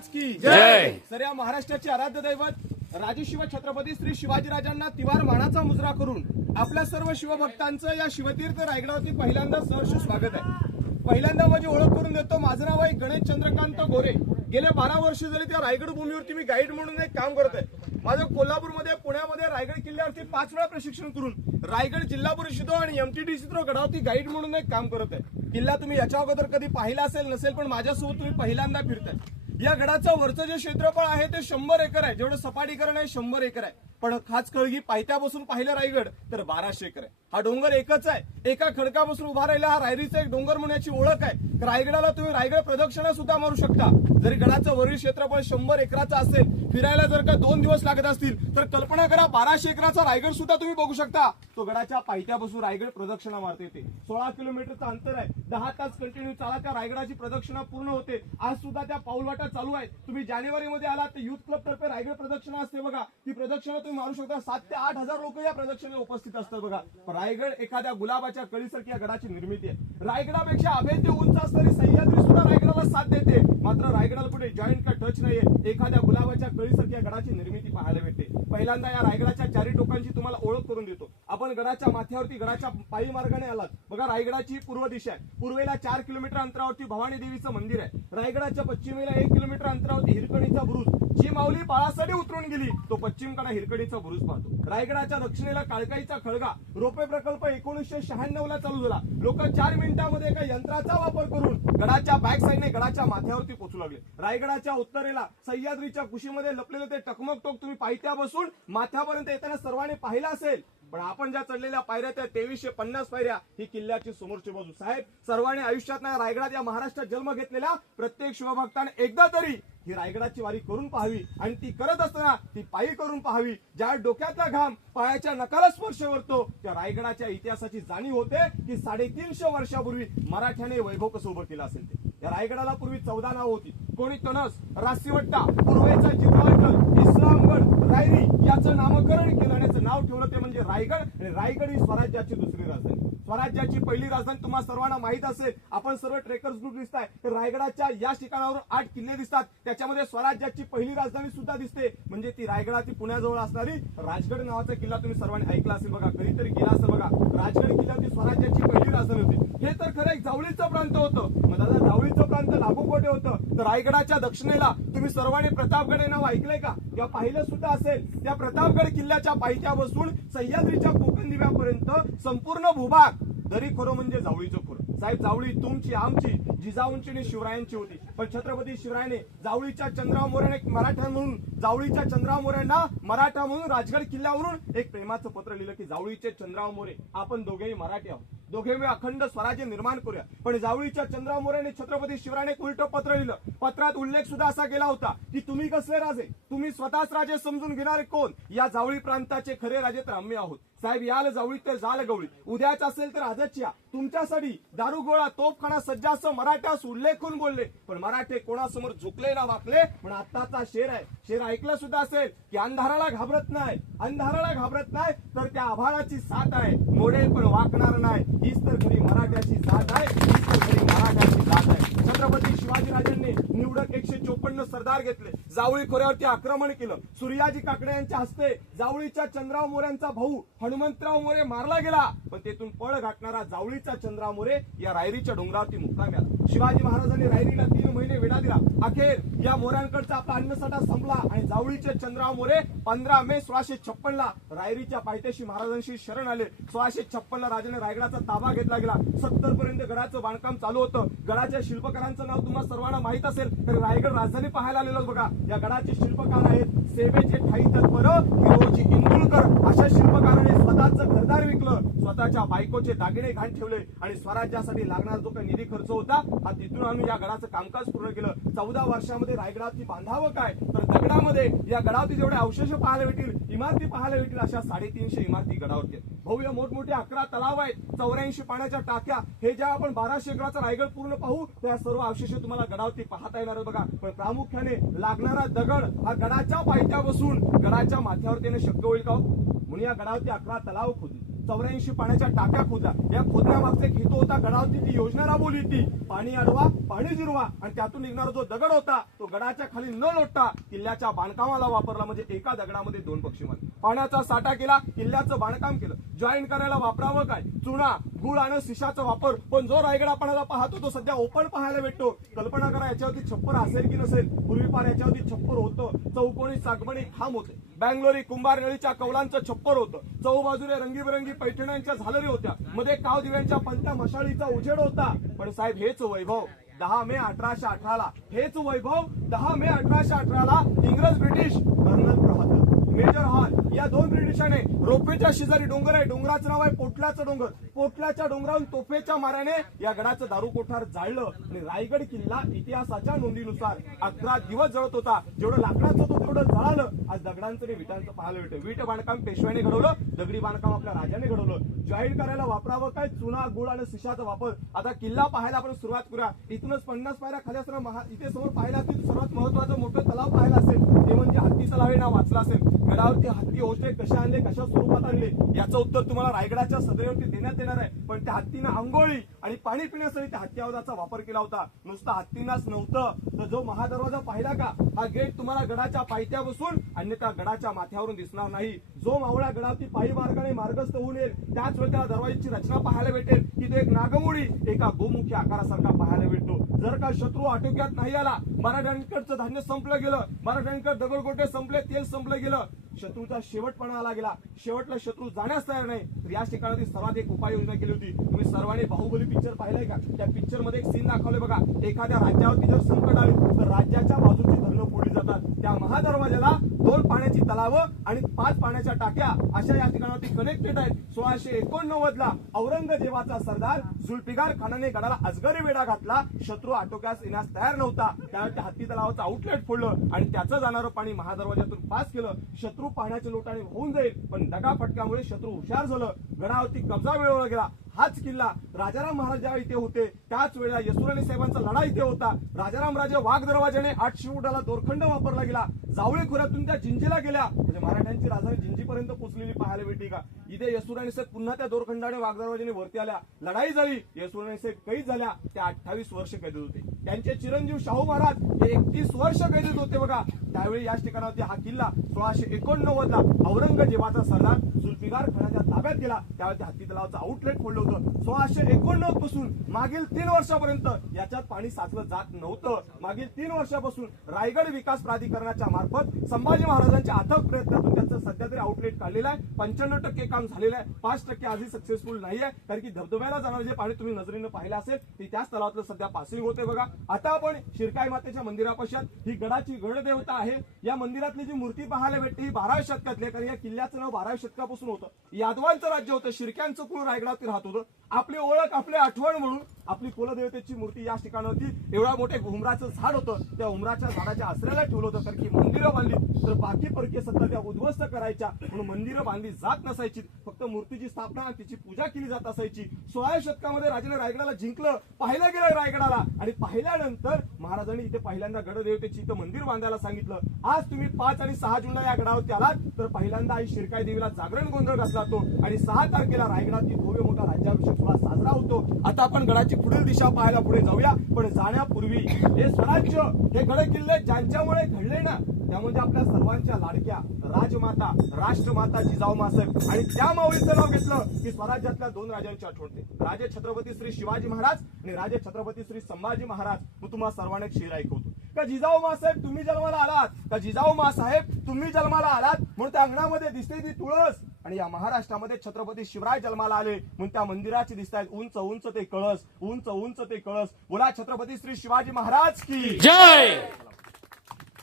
महाराज की जय. तर या महाराष्ट्राचे आराध्य दैवत राजशिव छत्रपती श्री शिवाजीराजांना तिवार मानाचा मुजरा करून आपल्या सर्व शिवभक्तांचं या शिवतीर्थ रायगडावरती पहिल्यांदा सहर्ष स्वागत आहे. पहिल्यांदा माझी ओळख करून देतो. माझं नाव आहे गणेश चंद्रकांत गोरे. गेले 12 वर्ष झाली त्या रायगड भूमीवरती मी गाईड म्हणून एक काम करत आहे. माझं कोल्हापूरमध्ये, पुण्यामध्ये रायगड किल्ल्यावरती 5 वेळा प्रशिक्षण करून रायगड जिल्हा परिषद आणि एमटीडीसी गडावरती गाईड म्हणून एक काम करत आहे. किल्ला तुम्ही याच्या अगोदर कधी पाहिला असेल नसेल, पण माझ्यासोबत तुम्ही पहिल्यांदा फिरताय. या गडाचं वरचं जे क्षेत्रफळ आहे ते 100 एकर आहे. जेवढं सपाटीकरण आहे 100 एकर आहे. पण खास कळगी पायथ्यापासून पाहिलं रायगड तर 1200 एकर आहे. हा डोंगर एकच आहे. एका खडकापासून उभा राहिला हा रायरीचा एक डोंगर म्हणण्याची ओळख आहे. रायगडाला तुम्ही रायगड प्रदक्षिणा सुद्धा मारू शकता. जरी गडाचं वरील क्षेत्रफळ 100 एकराचं असेल, फिरायला जर का 2 दिवस लागत असतील तर कल्पना करा 1200 एकराचा रायगड सुद्धा तुम्ही बघू शकता. तो गडाच्या पायथ्यापासून रायगड प्रदक्षिणा मारते येते. 16 किलोमीटरचं अंतर आहे. 10 तास कंटिन्यू चाला त्या रायगडाची प्रदक्षिणा पूर्ण होते. आज सुद्धा त्या पाऊलवाटा चालू आहेत. तुम्ही जानेवारीमध्ये आलात तर युथ क्लब तर्फे रायगड प्रदक्षिणा असते बघा. ती प्रदक्षिणा तुम्ही मारू शकता. 7 ते 8 हजार लोक या प्रदक्षिणेला उपस्थित असतात बघा. रायगड एखाद्या गुलाबाच्या कळीसारखी या गडाची निर्मिती आहे. रायगडापेक्षा अभेद्य उंच असणारी सह्याद्री सुद्धा रायगडाला साथ देते. मात्र रायगडाला कुठे जॉईंट का टच नाहीये. एखाद्या गुलाबाच्या कळीसारखी या गडाची निर्मिती पाहायला मिळते. पहिल्यांदा या रायगडाच्या 4 टोकांची तुम्हाला ओळख करून देतो. आपण गडाच्या माथ्यावरती गडाच्या पायी मार्गाने आलात बघा. रायगडाची पूर्व दिशा आहे. पूर्वेला 4 किलोमीटर अंतरावरती भवानी देवीचं मंदिर आहे. रायगडाच्या पश्चिमेला 1 किलोमीटर अंतरावरती हिरकणीचा बुरुज. जी माऊली बाळासाठी उतरून गेली तो पश्चिमकडे हिरकणीचा बुरुज पाहतो. रायगडाच्या दक्षिणेला काळकाईचा खळगा. रोपे प्रकल्प 1996 ला चालू झाला. लोक 4 मिनिटांमध्ये एका यंत्राचा वापर करून गडाच्या बॅक साईडने गडाच्या माथ्यावरती पोहोचू लागले. रायगडाच्या उत्तरेला सह्याद्रीच्या कुशीमध्ये लपलेले ते टकमक टोक तुम्ही पायथ्या बसून माथ्यापर्यंत येताना सर्वांनी पाहिलं असेल. पण आपण ज्या चढलेल्या पायऱ्या त्या 2350 पायऱ्या ही किल्ल्याची समोरची बाजू. साहेब, सर्वांनी आयुष्यात रायगडात या महाराष्ट्रात जन्म घेतलेल्या प्रत्येक शिवभक्ताने एकदा तरी ही रायगडाची वारी करून पाहावी. आणि ती करत असताना ती पायी करून पाहावी. ज्या डोक्यातला घाम पायाच्या नकाला स्पर्श करतो त्या रायगडाच्या इतिहासाची जाणीव होते की 350 वर्षापूर्वी मराठ्याने वैभव कसं उभं केलं असेल ते. या रायगडाला पूर्वी 14 नाव होती. कोणी तनस, रासीवट्टा, पूर्वेचा जिंकवायकर, इस्लामगड, रायरी याचं नामकरण केलं आणि याचं नाव ठेवलं ते म्हणजे रायगड. आणि रायगड ही स्वराज्याची दुसरी राजधानी. स्वराज्याची पहिली राजधानी तुम्हाला सर्वांना माहित असेल. आपण सर्व ट्रेकर्स ग्रुप दिसताय. रायगडाच्या या ठिकाणावरून 8 किल्ले दिसतात. त्याच्यामध्ये स्वराज्याची पहिली राजधानी सुद्धा दिसते. म्हणजे ती रायगडाची पुण्याजवळ असणारी राजगड नावाचा किल्ला तुम्ही सर्वांनी ऐकला असेल बघा. कधीतरी गेला असेल बघा. राजगड किल्ला ती स्वराज्याची पहिली राजधानी होती. हे तर खरं एक जावळीचं प्रांत होतं. मग दादा जावळीचं प्रांत लागू कोठे होतं तर रायगडाच्या दक्षिणेला तुम्ही सर्वांनी प्रतापगड हे नाव ऐकलंय का किंवा पाहिलं सुद्धा असेल. त्या प्रतापगड किल्ल्याच्या पायथ्या बसून सह्याद्रीच्या कोकण दिव्यापर्यंत संपूर्ण भूभाग दरीखोरं म्हणजे जावळीचं खोरं. साहेब, जावळी तुमची, आमची, जिजाऊंची आणि शिवरायांची होती. पण छत्रपती शिवरायाने जावळीच्या चंद्रराव मोऱ्याने मराठा म्हणून, जावळीच्या चंद्रराव मोऱ्यांना मराठा म्हणून राजगड किल्ल्यावरून एक प्रेमाचं पत्र लिहिलं की जावळीचे चंद्रराव मोरे, आपण दोघेही मराठी आहोत. दोघे अखंड स्वराज्य निर्माण करूया. पण जावळीच्या चंद्रराव मोऱ्याने छत्रपती शिवरायाने उलट पत्र लिहिलं. पत्रात उल्लेख सुद्धा असा केला होता की तुम्ही कसले राजे, तुम्ही स्वतःच राजे समजून घेणारे कोण. या जावळी प्रांताचे खरे राजे तर आम्ही आहोत. साहेब, याल जावळीत तर जाल गवळी. उद्याच असेल तर आजच या. तुमच्यासाठी दारुगोळा, तोफखाना सज्ज असं मराठ्यास उल्लेखून बोलले. पण मराठे कोणासमोर झुकले ना वाकले. पण आत्ताचा शेर आहे. शेर ऐकलं सुद्धा असेल की अंधाराला घाबरत नाही, अंधाराला घाबरत नाही तर त्या आभाळाची साथ आहे. मोडेल पण वाकणार नाही. हीच तर खरी मराठ्याची जात आहे. हीच तर खरी मराठ्याची जात आहे. छत्रपती शिवाजीराजांनी निवडक 154 सरदार घेतले. जावळी खोऱ्यावरती आक्रमण केलं. सूर्याजी काकडे यांच्या हस्ते जावळीच्या चंद्रराव मोऱ्यांचा भाऊ हनुमंतराव मोरे मारला गेला. पण तेथून पळ गाठणारा जावळीचा चंद्रराव मोरे या रायरीच्या डोंगरावरती मुक्कामी आला. शिवाजी महाराजांनी रायरीला 3 महिने वेढा दिला. अखेर या मोऱ्यांकडचा आपला अन्नसाठा संपला आणि जावळीचे चंद्रराव मोरे 15 मे 1656 ला रायरीच्या पायथ्याशी महाराजांशी शरण आले. 1656 ला राजाने रायगडाचा ताबा घेतला गेला. 70 पर्यंत गडाचं बांधकाम चालू होतं. गडाच्या शिल्पकारांचं नाव तुम्हाला सर्वांना माहित असेल. तर रायगड राजधानी पाहायला आलेलो बघा. या गडाचे शिल्पकार आहेत सेवेचे ठाई तत्पर विरोजी इंदुलकर. अशा शिल्पकाराने स्वतःचं घरदार विकलं, स्वतःच्या बायकोचे दागिने घाण ठेवले आणि स्वराज्यासाठी लागणारा जो काही निधी खर्च होता हा तिथून आणून या गडाचं कामकाज पूर्ण केलं. 14 वर्षामध्ये रायगडावरती बांधावं काय तर दगडामध्ये या गडावरती जेवढे अवशेष पाहायला भेटतील, इमारती पाहायला भेटतील अशा 350 इमारती गडावरती आहेत. भव्य मोठमोठे 11 तलाव आहेत, 84 पाण्याच्या टाक्या. हे ज्या आपण 1200 एकराचा रायगड पूर्ण पाहू त्या सर्व अवशेष तुम्हाला गडावरती पाहता येणार बघा. पण प्रामुख्याने लागणारा दगड हा गडाच्या पायथ्या बसून गडाच्या माथ्यावरती शक्य होईल का. म्हणून या गडावरती 11 तलाव खोदले. 84 पाण्याच्या टाक्या खोदल्या. या खोदण्यामागचा एक हेतू होता, गडावरती ती योजना राबवली ती पाणी अडवा पाणी जिरवा, आणि त्यातून निघणारा जो दगड होता तो गडाच्या खाली न लोटता किल्ल्याच्या बांधकामाला वापरला. म्हणजे एका दगडामध्ये दोन पक्षी मारले. पाण्याचा साठा केला, किल्ल्याचं बांधकाम केलं. जॉईन करायला वापरावं काय? चुना, गुळ आणि शिशाचा वापर. पण जो रायगड आपल्याला पाहतो तो सध्या ओपन पाहायला भेटतो. कल्पना करा याच्यावरती छप्पर असेल की नसेल. पूर्वी पार याच्यावरती छप्पर होतं, चौकोनी सागमणी खांब होते, बँगलोरी कुंभार नळीच्या कौलांचं छप्पर होतं, चौबाजूने रंगीबेरंगी पैठण्यांच्या झालरी होत्या, मध्ये काव दिव्यांच्या पंथा मशालीचा उजेड होता. पण साहेब हेच वैभव 10 मे 1818ला, हेच वैभव 10 मे 1818ला इंग्रज ब्रिटिश कर्नल प्रहत मेजर हॉल या दोन ब्रिटिशाने रोपेच्या शेजारी डोंगर आहे, डोंगराचं नाव आहे पोटलाचं डोंगर. पोटलाच्या डोंगरावरून तोफेच्या माऱ्याने या गडाचं दारू कोठार जाळलं आणि रायगड किल्ला इतिहासाच्या नोंदीनुसार 11 दिवस जळत होता. जेवढं लाकडाचं होतं तेवढं जळालं. आज दगडांचं आणि विटांचं पाहायला भेटतं. वीट बांधकाम पेशव्याने घडवलं, दगडी बांधकाम आपल्या राजाने घडवलं. जॉईन करायला वापरावं काय? चुना, गुळ आणि शिशाचा वापर. आता किल्ला पाहायला आपण सुरुवात करूया. इथूनच 50 पायऱ्या खाली असताना इथे समोर पाहायला असतील सर्वात महत्वाचं मोठं तलाव पाहायला असेल ते म्हणजे हत्ती तलाव हे नाव वाचलं असेल. गडावरती हत्ती होते कशा आणले, कशा स्वरूपात आणले याचं उत्तर तुम्हाला रायगडाच्या सदरेवरती देण्यात येणार आहे. पण त्या हत्तीनं आंघोळी आणि पाणी पिण्यासाठी त्या हत्ती हौदाचा वापर केला होता. नुसतं हत्तींनाच नव्हतं तर जो महादरवाजा पाहिला का, हा गेट तुम्हाला गडाच्या पायथ्या बसून अन्यथा गडाच्या माथ्यावरून दिसणार नाही. जो मावळा गडावरती पायी मार्गाने मार्गस्थ होऊन येईल त्याच वेळी त्या दरवाजाची रचना पाहायला भेटेल की तो एक नागमोडी एका गोमुखी आकारासारखा पाहायला भेटतो. जर का शत्रू आटोक्यात नाही आला, मराठ्यांकडचं धान्य संपलं गेलं, मराठ्यांकडे दगडगोटे संपले, तेल संपलं गेलं, शत्रूचा शेवटपणा आला गेला, शेवटला शत्रू जाण्यास तयार नाही, तर या ठिकाणी सर्वात एक उपाययोजना केली होती. तुम्ही सर्वांनी बाहुबली पिक्चर पाहिलाय का? त्या पिक्चर मध्ये एक सीन दाखवले बघा. एखाद्या राज्यावरती जर संकट आले तर राज्याच्या बाजूची धरणं फोडली जातात. त्या महादरवाजाला 2 पाण्याची तलावं आणि 5 पाण्याच्या टाक्या अशा या ठिकाणावरती कनेक्टेड आहेत. 1689ला औरंगजेबाचा सरदार जुल्फिकार खानाने गडाला अजगरी वेढा घातला. शत्रू आटोक्यास येण्यास तयार नव्हता. त्यावेळी त्या हत्ती तलावाचं आउटलेट फोडलं आणि त्याचं जाणारं पाणी महादरवाजातून पास केलं. शत्रू पाण्याच्या लोटाने होऊन जाईल, पण दगाफटक्यामुळे शत्रू हुशार झालं. गडावरती कब्जा मिळवला गेला. हाच किल्ला राजाराम महाराज ज्या इथे होते त्याच वेळेला येसुराणी साहेबांचा लढा इथे होता. राजाराम राजे वाघ दरवाजाने 8 फुटाला दोरखंड वापरला गेला. जावळी खोऱ्यातून त्या जिंजीला गेल्या, म्हणजे मराठ्यांची राजधानी जिंजीपर्यंत पोहोचलेली पाहायला भेटली का? इथे येसुराणी साहेब पुन्हा त्या दोरखंडाने वाघ दरवाजाने वरती आल्या. लढाई झाली, येसुराणी साहेब कैद झाल्या. त्या 28 वर्ष कैद होते. त्यांचे चिरंजीव शाहू महाराज हे 31 वर्ष कैद होते बघा. त्यावेळी याच ठिकाणावरती हा किल्ला 1689ला औरंगजेबाचा सरदार जुल्फिकार खानाच्या ताब्यात गेला. त्यावेळी त्या हत्ती तलावाचं आउटलेट खोललं होतं. 1689 पासून मागील 3 वर्षापर्यंत याच्यात पाणी साचलं जात नव्हतं. मागील 3 वर्षापासून रायगड विकास प्राधिकरणाच्या मार्फत संभाजी महाराजांच्या अथक प्रयत्नातून त्याचं सध्या तरी आउटलेट काढलेलं आहे. 95% काम झालेलं आहे. 5% आजही सक्सेसफुल नाहीये, कारण की धबधब्याला जाणारे जे पाणी तुम्ही नजरेनं पाहिलं असेल ते त्याच तलावातलं सध्या पासिंग होते बघा. आता आपण शिरकाई मातेच्या मंदिरापाशात ही गडाची गडदेवता आहे. या मंदिरातली जी मूर्ती पाहायला भेटते ही 12व्या शतकातली आहे, कारण या किल्ल्याचं नाव 12व्या शतकापासून होतं. यादवांचं राज्य होतं, शिर्क्यांचं कुळ रायगडावरती राहत होतं. आपली ओळख आपली आठवण म्हणून आपली कुलदेवतेची मूर्ती या ठिकाणावरती एवढा मोठे उमराचं झाड होतं, त्या उमराच्या झाडाच्या आश्रयाला ठेवलं होतं. कारण की मंदिरं बांधली तर बाकी परकीय सत्ता त्या उद्ध्वस्त करायच्या म्हणून मंदिरं बांधली जात नसायची. फक्त मूर्तीची स्थापना आणि तिची पूजा केली जात असायची. 16व्या शतकामध्ये राजाने रायगडाला जिंकलं, पाहायला गेलं रायगडाला, आणि पाहिल्यानंतर महाराजांनी इथे पहिल्यांदा गडदेवतेची इथं मंदिर बांधायला सांगितलं. आज तुम्ही 5 आणि 6 जूनला या गडावरती आलात तर पहिल्यांदा आई शिरकाई देवीला जागरण गोंधळ घातला तो, आणि 6 तारखेला रायगडावरती भव्य मोठा राज्याभिषेक सोहळा साजरा होतो. आता आपण गडाची पुढील दिशा पाहायला पुढे जाऊया. पण जाण्यापूर्वी हे स्वराज्य, हे गड किल्ले ज्यांच्यामुळे घडले ना, त्यामध्ये आपल्या सर्वांच्या लाडक्या राजमाता राष्ट्रमाता जिजाऊ मासाहेब, आणि त्या माऊलीचं नाव घेतलं की स्वराज्यातल्या 2 राजांची आठवण होते. राजे छत्रपती श्री शिवाजी महाराज आणि राजे छत्रपती श्री संभाजी महाराज. मग तुम्हाला सर्वांना एक शेर ऐकवतो का जिजाऊ मासाहेब तुम्ही जन्माला आलात, का जिजाऊ मासाहेब तुम्ही जन्माला आलात म्हणून त्या अंगणामध्ये दिसते ती तुळस, आणि या महाराष्ट्रामध्ये छत्रपती शिवराय जन्माला आले म्हणून त्या मंदिराची दिसतात उंच उंच ते कळस, उंच उंच ते कळस. बोला छत्रपती श्री शिवाजी महाराज की जय.